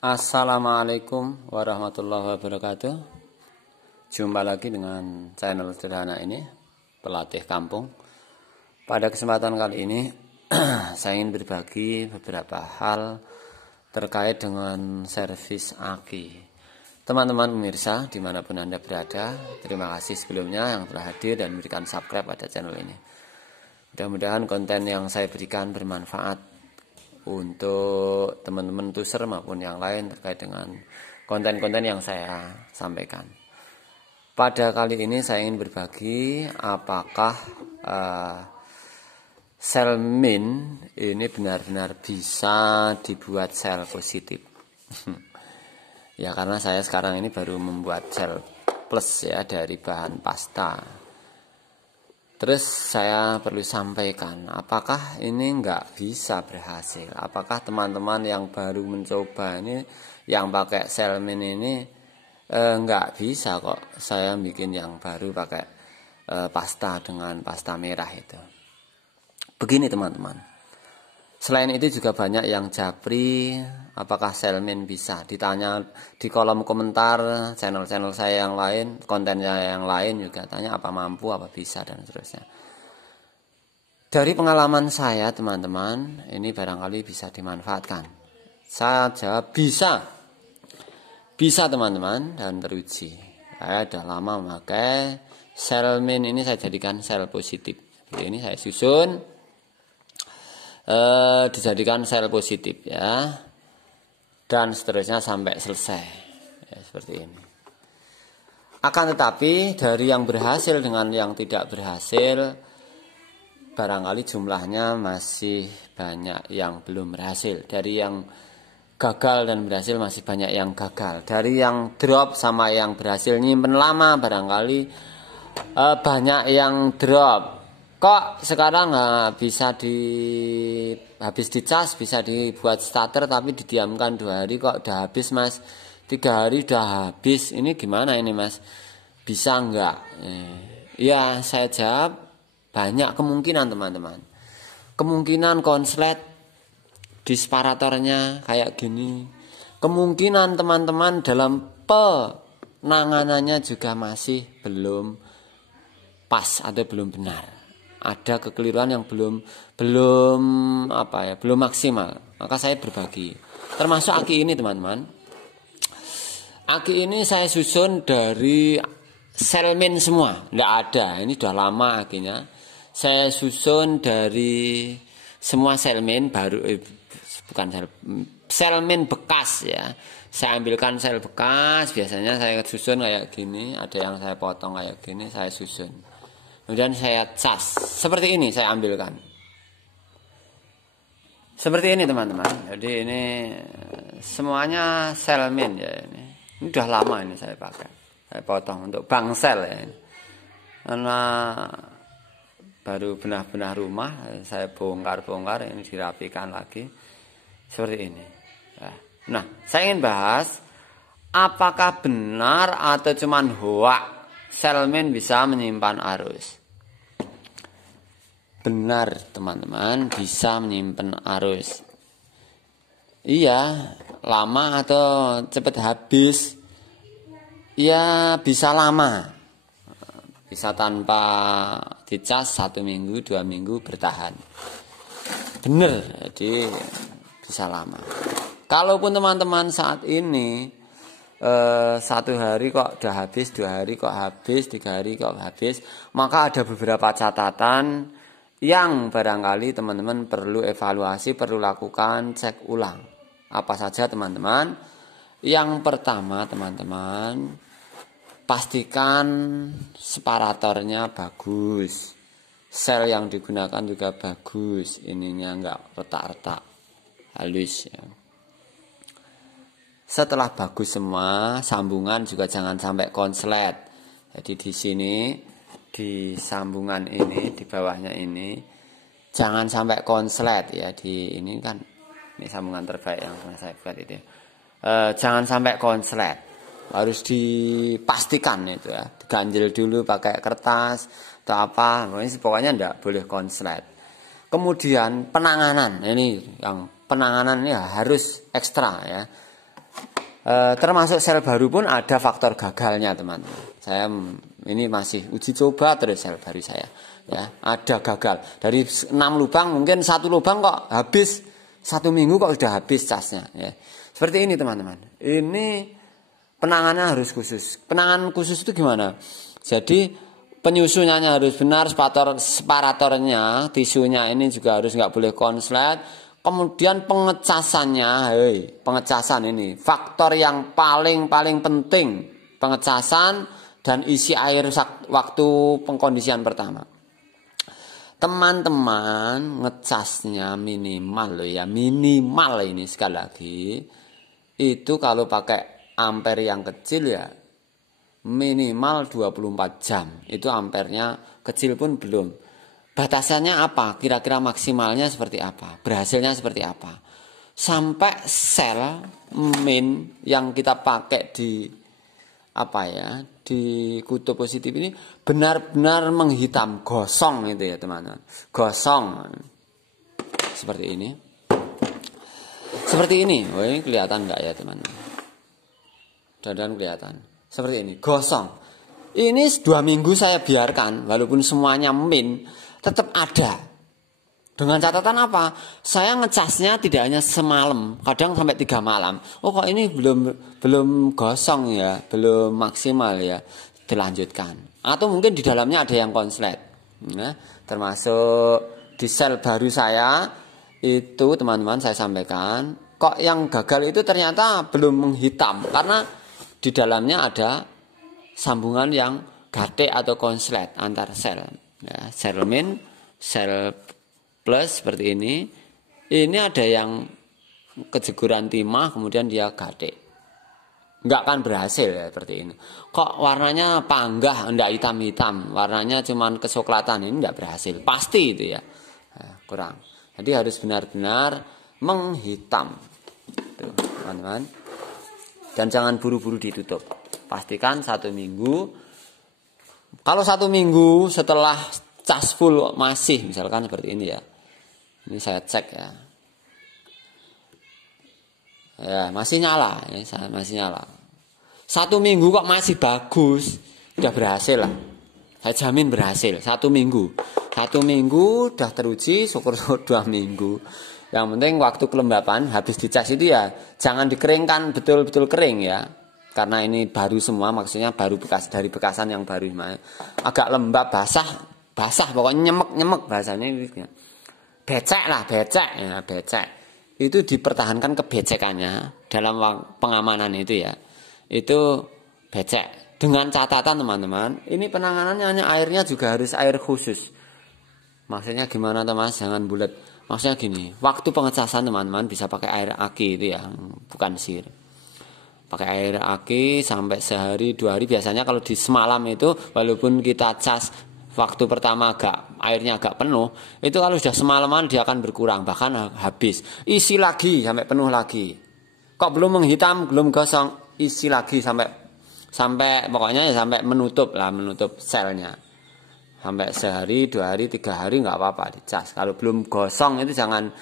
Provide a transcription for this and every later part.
Assalamualaikum warahmatullahi wabarakatuh. Jumpa lagi dengan channel sederhana ini, Pelatih Kampung. Pada kesempatan kali ini saya ingin berbagi beberapa hal terkait dengan servis aki. Teman-teman pemirsa dimanapun Anda berada, terima kasih sebelumnya yang telah hadir dan memberikan subscribe pada channel ini. Mudah-mudahan konten yang saya berikan bermanfaat untuk teman-teman tuser maupun yang lain terkait dengan konten-konten yang saya sampaikan. Pada kali ini saya ingin berbagi apakah sel min ini benar-benar bisa dibuat sel positif. Ya, karena saya sekarang ini baru membuat sel plus ya dari bahan pasta. Terus saya perlu sampaikan, apakah ini nggak bisa berhasil? Apakah teman-teman yang baru mencoba ini, yang pakai sel min ini nggak bisa kok saya bikin yang baru pakai pasta dengan pasta merah itu. Begini teman-teman, selain itu juga banyak yang japri, apakah sel min bisa? Ditanya di kolom komentar channel-channel saya yang lain, kontennya yang lain juga tanya apa mampu, apa bisa, dan seterusnya. Dari pengalaman saya teman-teman, ini barangkali bisa dimanfaatkan. Saya jawab bisa. Bisa teman-teman, dan teruji. Saya sudah lama memakai sel min ini, saya jadikan sel positif. Jadi ini saya susun, dijadikan sel positif ya, dan seterusnya sampai selesai ya, seperti ini. Akan tetapi dari yang berhasil dengan yang tidak berhasil, barangkali jumlahnya masih banyak yang belum berhasil. Dari yang gagal dan berhasil masih banyak yang gagal. Dari yang drop sama yang berhasil nyimpen lama barangkali banyak yang drop. Kok sekarang bisa habis dicas, bisa dibuat starter tapi didiamkan 2 hari kok udah habis mas, 3 hari udah habis, ini gimana ini mas, bisa enggak? Ya saya jawab banyak kemungkinan teman-teman. Kemungkinan konslet disparatornya kayak gini, kemungkinan teman-teman dalam penanganannya juga masih belum pas atau belum benar. Ada kekeliruan yang belum maksimal. Maka saya berbagi. Termasuk aki ini teman-teman. Aki ini saya susun dari sel min semua. Tidak ada. Ini sudah lama akinya. Saya susun dari semua sel min baru, sel min bekas ya. Saya ambilkan sel bekas. Biasanya saya susun kayak gini. Ada yang saya potong kayak gini. Saya susun. Kemudian saya cas. Seperti ini saya ambilkan. Seperti ini teman-teman. Jadi ini semuanya sel min ya ini. Ini udah lama ini saya pakai. Saya potong untuk bangsel ya ini. Karena baru benar-benar rumah, saya bongkar-bongkar, ini dirapikan lagi. Seperti ini. Nah, saya ingin bahas apakah benar atau cuman hoak sel min bisa menyimpan arus. Benar teman-teman, bisa menyimpan arus. Iya, lama atau cepat habis? Ya bisa lama. Bisa tanpa dicas 1 minggu, 2 minggu bertahan. Benar, jadi bisa lama. Kalaupun teman-teman saat ini 1 hari kok udah habis, 2 hari kok habis, 3 hari kok habis, maka ada beberapa catatan yang barangkali teman-teman perlu evaluasi, perlu lakukan cek ulang. Apa saja teman-teman? Yang pertama teman-teman, pastikan separatornya bagus. Sel yang digunakan juga bagus, ininya enggak retak-retak, halus ya. Setelah bagus semua, sambungan juga jangan sampai konslet. Jadi di sini, di sambungan ini, di bawahnya ini, jangan sampai konslet ya. Di ini kan, ini sambungan terbaik yang pernah saya buat itu. Jangan sampai konslet, harus dipastikan itu ya. Diganjel dulu pakai kertas atau apa, pokoknya enggak boleh konslet. Kemudian penanganan, ini yang penanganan ini harus ekstra ya. Termasuk sel baru pun ada faktor gagalnya, teman-teman. Saya ini masih uji coba terus sel baru saya. Ya, ada gagal. Dari 6 lubang mungkin 1 lubang kok habis 1 minggu kok sudah habis casnya. Ya. Seperti ini, teman-teman. Ini penanganannya harus khusus. Penanganan khusus itu gimana? Jadi penyusunannya harus benar, separatornya, tisunya ini juga harus nggak boleh konslet. Kemudian pengecasannya, pengecasan ini faktor yang paling penting, pengecasan dan isi air waktu pengkondisian pertama. Teman-teman ngecasnya minimal loh ya, minimal ini sekali lagi. Itu kalau pakai ampere yang kecil ya minimal 24 jam. Itu ampernya kecil pun belum. Batasannya apa? Kira-kira maksimalnya seperti apa? Berhasilnya seperti apa? Sampai sel min yang kita pakai di di kutub positif ini benar-benar menghitam, gosong itu ya, teman-teman. Gosong. Seperti ini. Seperti ini. Oh, ini kelihatan enggak ya, teman-teman? Mudah-mudahan kelihatan. Seperti ini, gosong. Ini 2 minggu saya biarkan, walaupun semuanya min, tetap ada. Dengan catatan apa? Saya ngecasnya tidak hanya semalam, kadang sampai 3 malam. Oh, kok ini belum gosong ya, belum maksimal ya. Dilanjutkan. Atau mungkin di dalamnya ada yang konslet. Nah, termasuk di sel baru saya itu, teman-teman, saya sampaikan, kok yang gagal itu ternyata belum menghitam karena di dalamnya ada sambungan yang gatek atau konslet antar sel. Ya, sel min, sel plus seperti ini. Ini ada yang kejeguran timah, kemudian dia gatek. Enggak akan berhasil ya seperti ini. Kok warnanya panggah, enggak hitam-hitam, warnanya cuman kecoklatan, ini enggak berhasil. Pasti itu ya. Nah, kurang. Jadi harus benar-benar menghitam. Tuh, teman-teman. Dan jangan buru-buru ditutup. Pastikan 1 minggu. Kalau 1 minggu setelah cas full masih, misalkan seperti ini ya. Ini saya cek ya. Ya, masih nyala, ya, masih nyala. 1 minggu kok masih bagus, udah berhasil lah. Saya jamin berhasil. 1 minggu. 1 minggu udah teruji, syukur-syukur 2 minggu. Yang penting waktu kelembapan habis dicas itu ya jangan dikeringkan betul-betul kering ya. Karena ini baru semua, maksudnya baru dari bekasan yang baru. Agak lembab, basah pokoknya nyemek bahasanya. Becek lah, becek. Itu dipertahankan kebecekannya dalam pengamanan itu ya. Itu becek. Dengan catatan, teman-teman, ini penanganannya hanya airnya juga harus air khusus. Maksudnya gimana, teman? Jangan bulat. Maksudnya gini, waktu pengecasan, teman-teman, bisa pakai air aki itu ya, bukan sir. Pakai air aki sampai sehari 2 hari. Biasanya kalau di semalam itu, walaupun kita cas waktu pertama airnya agak penuh, itu kalau sudah semalaman dia akan berkurang, bahkan habis. Isi lagi sampai penuh lagi. Kok belum menghitam, belum gosong, isi lagi sampai pokoknya ya sampai menutup selnya. Sampai sehari, 2 hari, 3 hari nggak apa-apa dicas. Kalau belum gosong itu jangan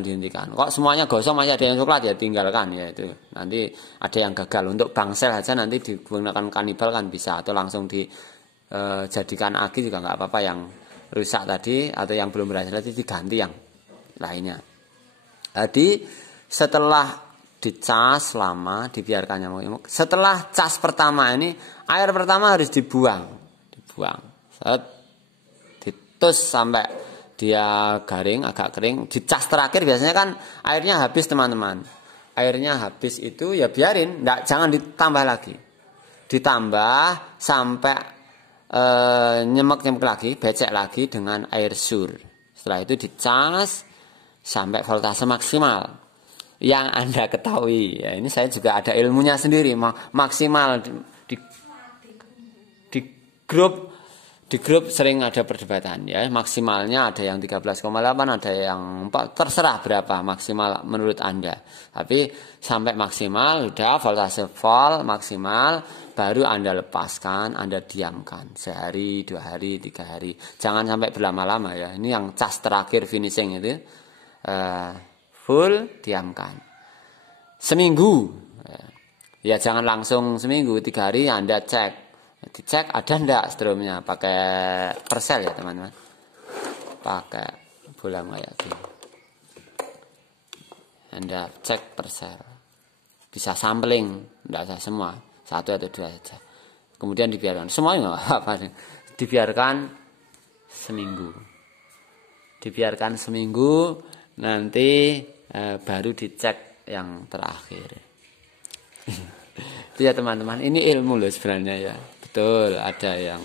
dihentikan. Kok semuanya gosong masih ada yang coklat ya tinggalkan ya itu. Nanti ada yang gagal. Untuk bangsel aja nanti digunakan kanibal kan bisa, atau langsung dijadikan aki juga nggak apa-apa, yang rusak tadi atau yang belum berhasil tadi diganti yang lainnya. Jadi setelah dicas lama, dibiarkan nyamuk. Setelah cas pertama ini, air pertama harus dibuang. Ditus sampai dia garing, agak kering. Dicas terakhir biasanya kan airnya habis, teman-teman. Airnya habis itu ya biarin, jangan ditambah lagi. Ditambah sampai nyemek lagi, becek lagi dengan air sur. Setelah itu dicas sampai voltase maksimal yang Anda ketahui. Ya, ini saya juga ada ilmunya sendiri. Maksimal di grup sering ada perdebatan ya. Maksimalnya ada yang 13,8, ada yang 4, terserah berapa maksimal menurut Anda. Tapi sampai maksimal udah voltase vol maksimal, baru Anda lepaskan, Anda diamkan sehari, 2 hari, 3 hari. Jangan sampai berlama-lama ya. Ini yang cas terakhir finishing itu full diamkan. Seminggu. Ya jangan langsung seminggu, 3 hari Anda cek. Dicek ada ndak strumnya, pakai persel ya teman-teman. Pakai bola kayak gini. Anda cek persel. Bisa sampling, ndak usah semua, 1 atau 2 saja. Kemudian dibiarkan. Semuanya enggak apa-apa. Dibiarkan seminggu. Dibiarkan seminggu, nanti baru dicek yang terakhir. Itu ya teman-teman, ini ilmu loh sebenarnya ya. Betul, ada yang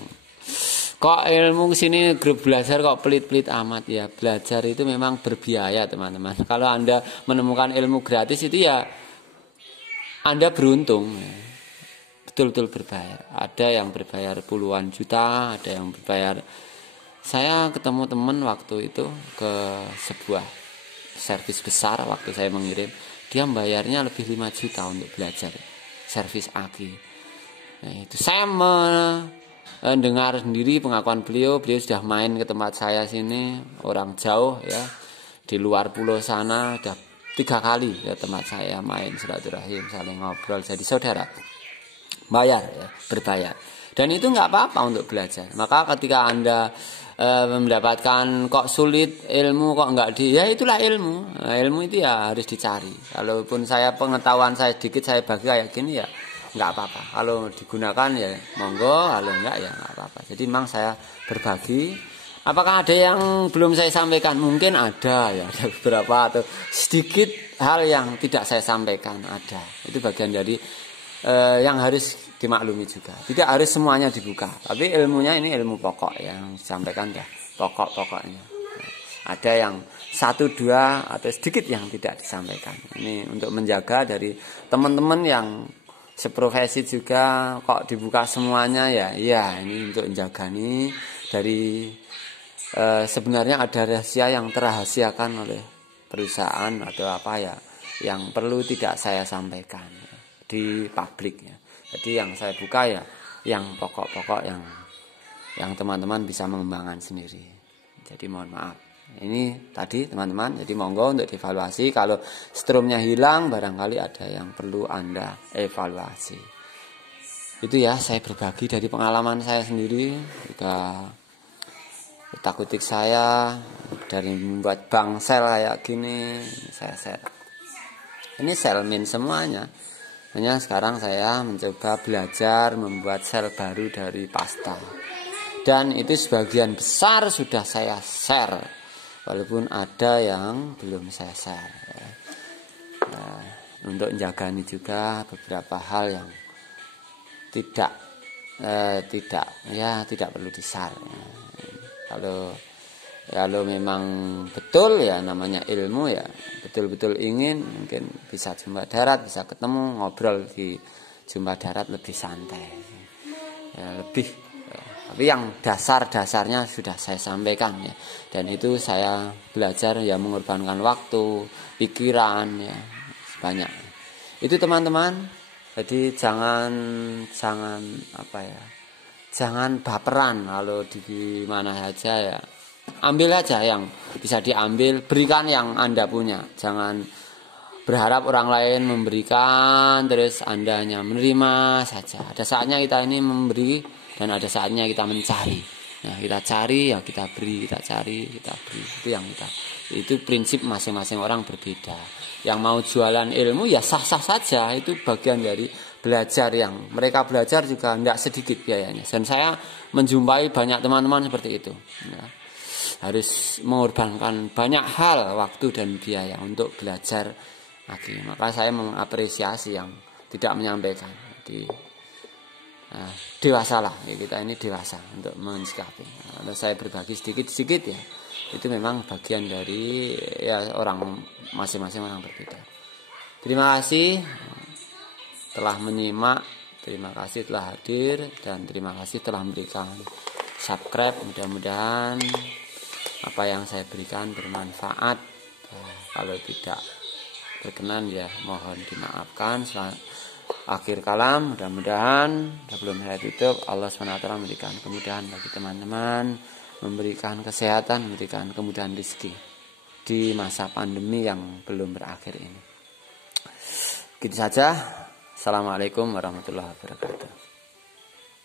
kok ilmu sini grup belajar kok pelit-pelit amat ya. Belajar itu memang berbiaya teman-teman. Kalau Anda menemukan ilmu gratis itu ya Anda beruntung. Betul-betul berbayar. Ada yang berbayar puluhan juta, ada yang berbayar. Saya ketemu teman waktu itu ke sebuah servis besar waktu saya mengirim. Dia membayarnya lebih 5 juta untuk belajar servis aki. Nah, itu saya mendengar sendiri pengakuan beliau sudah main ke tempat saya sini, orang jauh ya, di luar pulau sana, sudah 3 kali ke tempat saya main silaturahim, saling ngobrol, jadi saudara. Bayar ya, berbayar. Dan itu nggak apa-apa untuk belajar. Maka ketika Anda mendapatkan kok sulit ilmu kok enggak ya itulah ilmu. Nah, ilmu itu ya harus dicari. Kalaupun saya pengetahuan saya sedikit saya bagi kayak gini ya enggak apa-apa. Kalau digunakan ya monggo, kalau enggak ya enggak apa-apa. Jadi memang saya berbagi. Apakah ada yang belum saya sampaikan? Mungkin ada ya, ada beberapa atau sedikit hal yang tidak saya sampaikan ada. Itu bagian dari yang harus dimaklumi juga. Tidak harus semuanya dibuka, tapi ilmunya ini ilmu pokok yang disampaikan ya, pokok-pokoknya. Ada yang 1, 2 atau sedikit yang tidak disampaikan. Ini untuk menjaga dari teman-teman yang seprofesi juga kok dibuka semuanya ya. Iya, ini untuk menjaga nih dari sebenarnya ada rahasia yang terahasiakan oleh perusahaan atau apa ya yang perlu tidak saya sampaikan di publik ya. Jadi yang saya buka ya yang pokok-pokok yang teman-teman bisa mengembangkan sendiri. Jadi mohon maaf. Ini tadi teman-teman, jadi monggo untuk dievaluasi. Kalau strumnya hilang barangkali ada yang perlu Anda evaluasi. Itu ya saya berbagi dari pengalaman saya sendiri. Juga utak-utik saya dari membuat bangsel kayak gini saya share. Ini selmin semuanya. Hanya sekarang saya mencoba belajar membuat sel baru dari pasta. Dan itu sebagian besar sudah saya share. Walaupun ada yang belum saya share. Nah, untuk menjaga ini juga beberapa hal yang tidak perlu di-share. Kalau memang betul ya namanya ilmu ya betul-betul ingin mungkin bisa jumpa darat, bisa ketemu ngobrol di jumpa darat lebih santai ya, lebih ya. Tapi yang dasar-dasarnya sudah saya sampaikan ya, dan itu saya belajar ya mengorbankan waktu, pikiran ya banyak. Itu teman-teman. Jadi jangan jangan baperan kalau di mana saja ya. Ambil aja yang bisa diambil, berikan yang Anda punya. Jangan berharap orang lain memberikan terus Anda hanya menerima saja. Ada saatnya kita ini memberi dan ada saatnya kita mencari. Nah, kita cari ya kita beri, kita cari, kita beri. Itu prinsip masing-masing orang berbeda. Yang mau jualan ilmu ya sah-sah saja, itu bagian dari belajar yang mereka belajar juga tidak sedikit biayanya. Dan saya menjumpai banyak teman-teman seperti itu. Ya. Harus mengorbankan banyak hal, waktu dan biaya untuk belajar lagi. Maka saya mengapresiasi yang tidak menyampaikan. Jadi dewasalah ya, kita ini dewasa untuk mensikapi. Kalau saya berbagi sedikit-sedikit ya, itu memang bagian dari ya orang masing-masing orang berbeda. Terima kasih telah menyimak, terima kasih telah hadir, dan terima kasih telah memberikan subscribe. Mudah-mudahan apa yang saya berikan bermanfaat. Kalau tidak berkenan ya mohon dimaafkan. Akhir kalam, mudah-mudahan sebelum saya tutup Allah SWT memberikan kemudahan bagi teman-teman, memberikan kesehatan, memberikan kemudahan rezeki di masa pandemi yang belum berakhir ini. Gitu saja. Assalamualaikum warahmatullahi wabarakatuh.